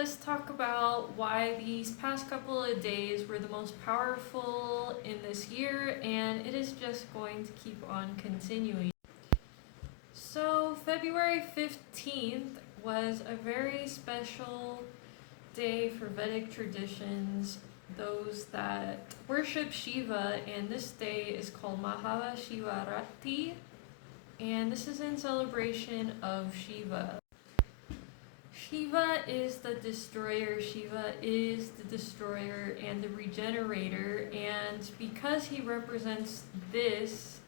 let's talk about why these past couple of days were the most powerful in this year, and it is just going to keep on continuing. So, February 15th was a very special day for Vedic traditions, those that worship Shiva, and this day is called Mahava Shivaratri, and this is in celebration of Shiva. Shiva is the destroyer, Shiva is the destroyer and the regenerator, and because he represents this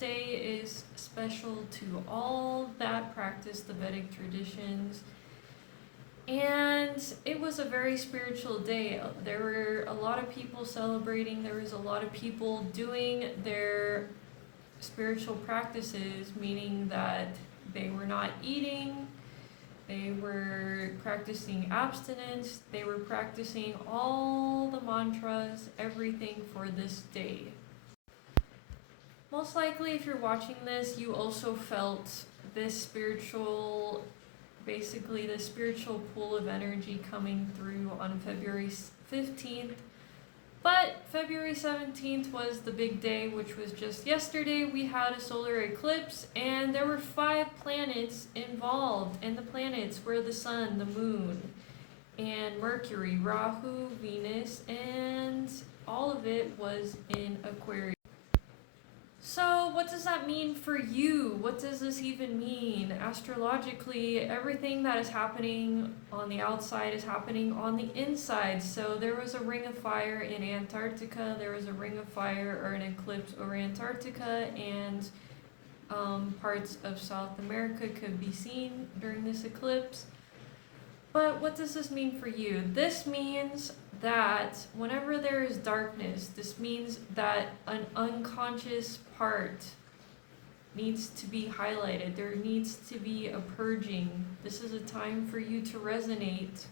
day is special to all that practice the Vedic traditions. And it was a very spiritual day. There were a lot of people celebrating, there was a lot of people doing their spiritual practices, meaning that they were not eating, they were practicing abstinence, they were practicing all the mantras, everything for this day. Most likely, if you're watching this, you also felt this basically the spiritual pool of energy coming through on February 15th. But February 17th was the big day, which was just yesterday. We had a solar eclipse, and there were 5 planets involved. And the planets were the Sun, the Moon, and Mercury, Rahu, Venus, and all of it was in Aquarius. So, what does that mean for you? What does this even mean? Astrologically, everything that is happening on the outside is happening on the inside. So, there was a ring of fire in Antarctica, there was a ring of fire or an eclipse over Antarctica, and parts of South America could be seen during this eclipse. But what does this mean for you? This means that whenever there is darkness, this means that an unconscious part needs to be highlighted. There needs to be a purging. This is a time for you to resonate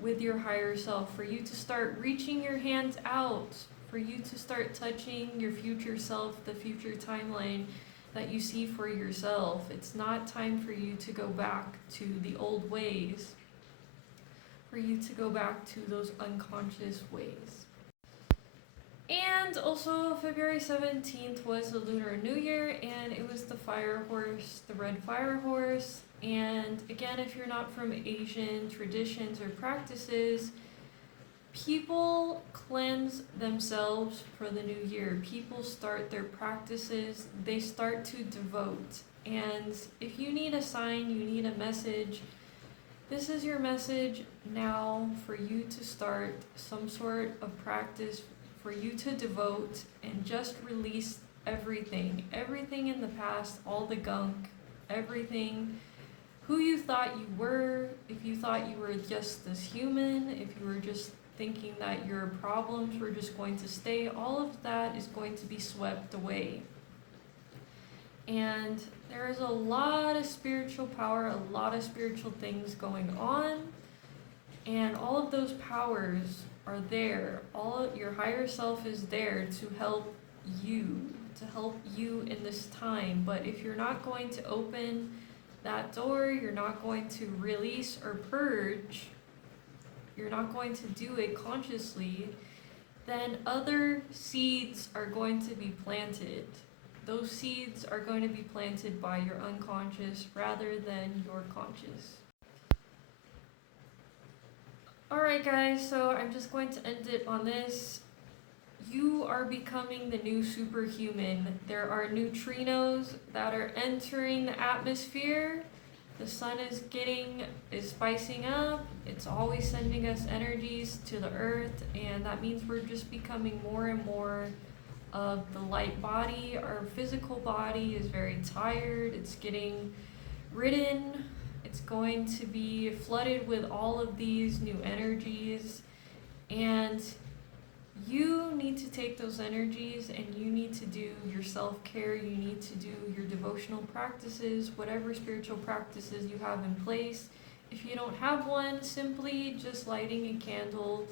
with your higher self, for you to start reaching your hands out, for you to start touching your future self, the future timeline that you see for yourself. It's not time for you to go back to the old ways, for you to go back to those unconscious ways. And also, February 17th was the Lunar New Year, and it was the fire horse, the red fire horse. And again, if you're not from Asian traditions or practices, people cleanse themselves for the new year. People start their practices, they start to devote. And if you need a sign, you need a message, this is your message now for you to start some sort of practice, for you to devote and just release everything in the past, all the gunk, everything, who you thought you were, if you thought you were just this human, if you were just thinking that your problems were just going to stay, all of that is going to be swept away. And there is a lot of spiritual power, a lot of spiritual things going on, and all of those powers are there. All of your higher self is there to help you in this time. But if you're not going to open that door, you're not going to release or purge, you're not going to do it consciously, then other seeds are going to be planted. Those seeds are going to be planted by your unconscious rather than your conscious. Alright guys, so I'm just going to end it on this. You are becoming the new superhuman. There are neutrinos that are entering the atmosphere. The sun is spicing up. It's always sending us energies to the earth, and that means we're just becoming more and more of the light body. Our physical body is very tired. It's getting ridden. It's going to be flooded with all of these new energies, and you need to take those energies and you need to do your self-care, you need to do your devotional practices, whatever spiritual practices you have in place. If you don't have one, simply just lighting a candle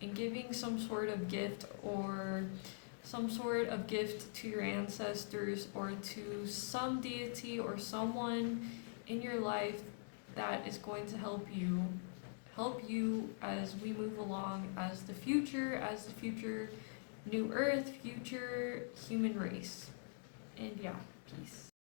and giving some sort of gift to your ancestors or to some deity or someone in your life that is going to help you help you as we move along as the future new Earth, future human race. And yeah, peace.